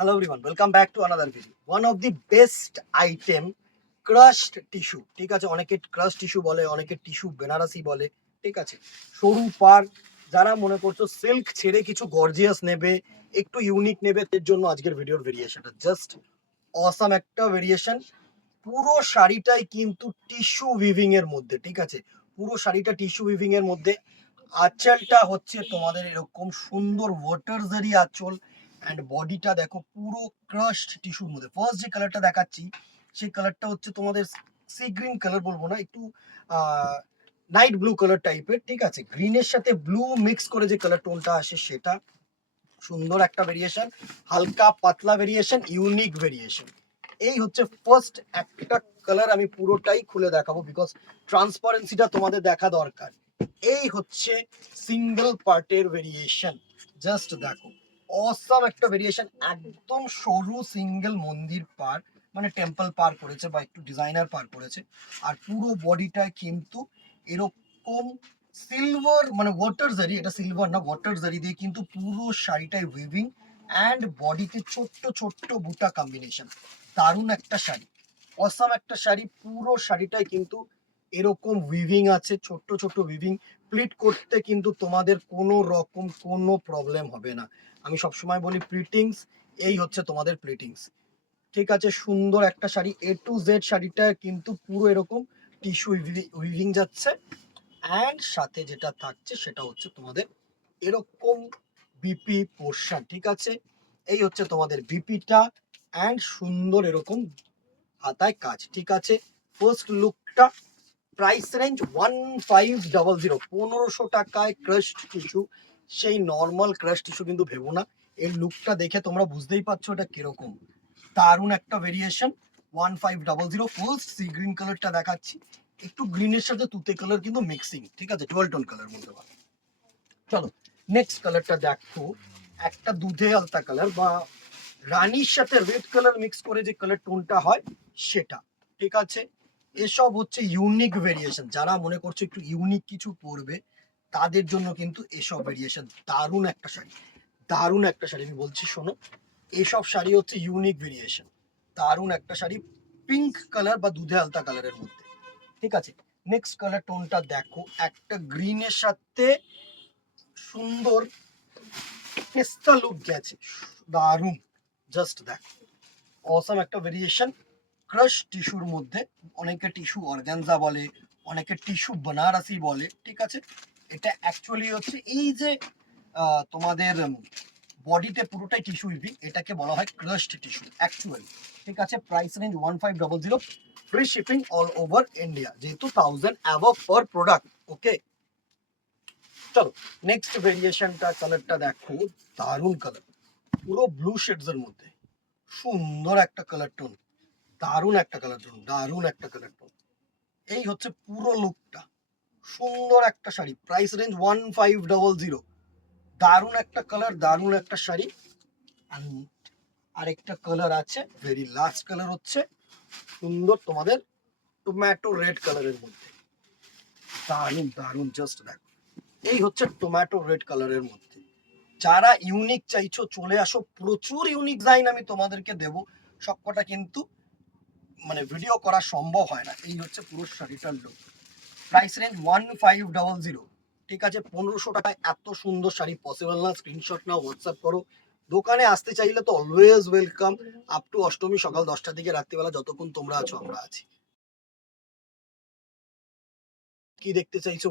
Hello everyone, welcome back to another video. One of the best item, crushed tissue. ঠিক আছে, অনেকে crush tissue বলে, অনেকে tissue Banarasi বলে। ঠিক আছে, সরু পার যারা মনে করছো সিল্ক ছেড়ে কিছু গর্জিয়াস নেবে, একটু ইউনিক নেবে, এর জন্য আজকের ভিডিওর ভেরিয়েশনটা জাস্ট অসাম একটা ভেরিয়েশন। পুরো শাড়িটাই কিন্তু টিস্যু উইভিং এর মধ্যে। ঠিক আছে, পুরো শাড়িটা টিস্যু উইভিং এর মধ্যে। আঁচলটা হচ্ছে তোমাদের এরকম সুন্দর ওয়াটার জারি আঁচল, অ্যান্ড বডিটা দেখো পুরো ক্রাশড টিস্যুর মধ্যে। ফার্স্ট যে কালারটা দেখাচ্ছি সেই কালারটা হচ্ছে তোমাদের সি গ্রিন কালার বলবো না, একটু নাইট ব্লু কালার টাইপের। ঠিক আছে, গ্রিনের সাথে ব্লু মিক্স করে যে কালার টোনটা আসে সেটা সুন্দর একটা ভেরিয়েশন, হালকা পাতলা ভেরিয়েশন, ইউনিক ভেরিয়েশন। এই হচ্ছে ফার্স্ট একটা কালার, আমি পুরোটাই খুলে দেখাবো বিকজ ট্রান্সপারেন্সিটা তোমাদের দেখা দরকার। এই হচ্ছে সিঙ্গেল পার্টের ভেরিয়েশন, জাস্ট দেখো অসাম একটা ভেরিয়েশন। একদম সরু সিঙ্গেল মন্দির পার, মানে টেম্পল পার করেছে বা একটু ডিজাইনার পার করেছে। আর পুরো বডিটায় কিন্তু এরকম সিলভার, মানে ওয়াটার জারি, এটা সিলভার না ওয়াটার জারি দিয়ে কিন্তু পুরো শাড়িটায় উইভিং, অ্যান্ড বডিতে ছোট্ট ছোট্ট বুটা কম্বিনেশন। দারুণ একটা শাড়ি, অসাম একটা শাড়ি। পুরো শাড়িটায় কিন্তু এরকম উইভিং আছে, ছোট্ট ছোট্ট উইভিং। প্লিট করতে কিন্তু তোমাদের কোনো রকম কোনো প্রবলেম হবে না। আমি সবসময় বলি প্লিটিংস, এই হচ্ছে তোমাদের প্লিটিংস। ঠিক আছে, সুন্দর একটা শাড়ি, এ টু জেড শাড়িটা কিন্তু পুরো এরকম টিস্যু উইভিং যাচ্ছে। অ্যান্ড সাথে যেটা থাকছে সেটা হচ্ছে তোমাদের এরকম বিপি পোর্শন। ঠিক আছে, এই হচ্ছে তোমাদের বিপিটা, অ্যান্ড সুন্দর এরকম হাতায় কাজ। ঠিক আছে, ফার্স্ট লুকটা। প্রাইস রেঞ্জ 1500, 1500 টাকায় ক্রাশড টিস্যু। সেই নর্মাল ক্রাশ টিস্যু কিন্তু ভেবো না, এর লুকটা দেখে তোমরা বুঝতেই পারছো এটা কিরকম। দারুণ একটা ভেরিয়েশন, 1500। ফার্স্ট সি গ্রিন কালারটা দেখাচ্ছি, একটু গ্রিনের সাথে তুতে কালার কিন্তু মিক্সিং। ঠিক আছে, 12 টোন কালার বলতে পারো। চলো নেক্সট কালারটা দেখো, একটা দুধে আলতা কালার বা রানীর সাথে রেড কালার মিক্স করে যে কালার টোনটা হয় সেটা। ঠিক আছে, এসব হচ্ছে ইউনিক ভেরিয়েশন। যারা মনে করছে একটু ইউনিক কিছু পরবে তাদের জন্য কিন্তু এসব ভেরিয়েশন। দারুণ একটা শাড়ি, দারুণ একটা শাড়ি, আমি বলছি শোনো, এসব শাড়ি হচ্ছে ইউনিক ভেরিয়েশন। দারুণ একটা শাড়ি, পিঙ্ক কালার বা দুধে আলতা কালারের মধ্যে। ঠিক আছে, নেক্সট কালার টোনটা দেখো, একটা গ্রিনের সাথে সুন্দর পেস্তা লুক গেছে, দারুণ। জাস্ট দেখো অসাম একটা ভেরিয়েশন, ক্রাশ টিস্যুর মধ্যে। অনেকে টিস্যু অর্গানজা বলে, অনেকে টিস্যু বেনারসি বলে। ঠিক আছে, এটা অ্যাকচুয়ালি হচ্ছে এই যে তোমাদের বডিতে পুরোটাই টিস্যু উইভিং, এটাকে বলা হয় ক্রাশড টিস্যু অ্যাকচুয়ালি। ঠিক আছে, price range 1500, free shipping all over India, যেহেতু 1000 অ্যাবভ পার প্রোডাক্ট। ওকে, চলো নেক্সট ভেরিয়েশনটা, কালারটা দেখো, দারুণ কালার, পুরো ব্লু শেডস এর মধ্যে সুন্দর একটা কালার টোন, দারুণ একটা কালার টোন, দারুণ একটা কালার টোন। এই হচ্ছে পুরো লুকটা, সুন্দর একটা শাড়ি। প্রাইস রেঞ্জ 1500, দারুণ একটা কালার, দারুণ একটা শাড়ি। আরেকটা কালার আছে, ভেরি লাস্ট কালার হচ্ছে সুন্দর তোমাদের টমেটো রেড কালারের মধ্যে, দারুণ দারুণ। জাস্ট দেখো, এই হচ্ছে টমেটো রেড কালারের মধ্যে। যারা ইউনিক চাইছো চলে আসো, প্রচুর ইউনিক ডিজাইন আমি তোমাদেরকে দেব, সবকটা কিন্তু মানে ভিডিও করা সম্ভব হয় না। এই হচ্ছে পুরো শাড়িটার লুক। Price range 1500। ঠিক আছে, 1500 টাকায় এত সুন্দর শাড়ি পসিবল না। স্ক্রিনশট নাও, হোয়াটসঅ্যাপ করো। দোকানে আসতে চাইলে তো always welcome, up to Ashtami সকাল 10টা থেকে রাত্রিবেলা যতক্ষণ তোমরা আছো আমরা আছি। কি দেখতে চাইছো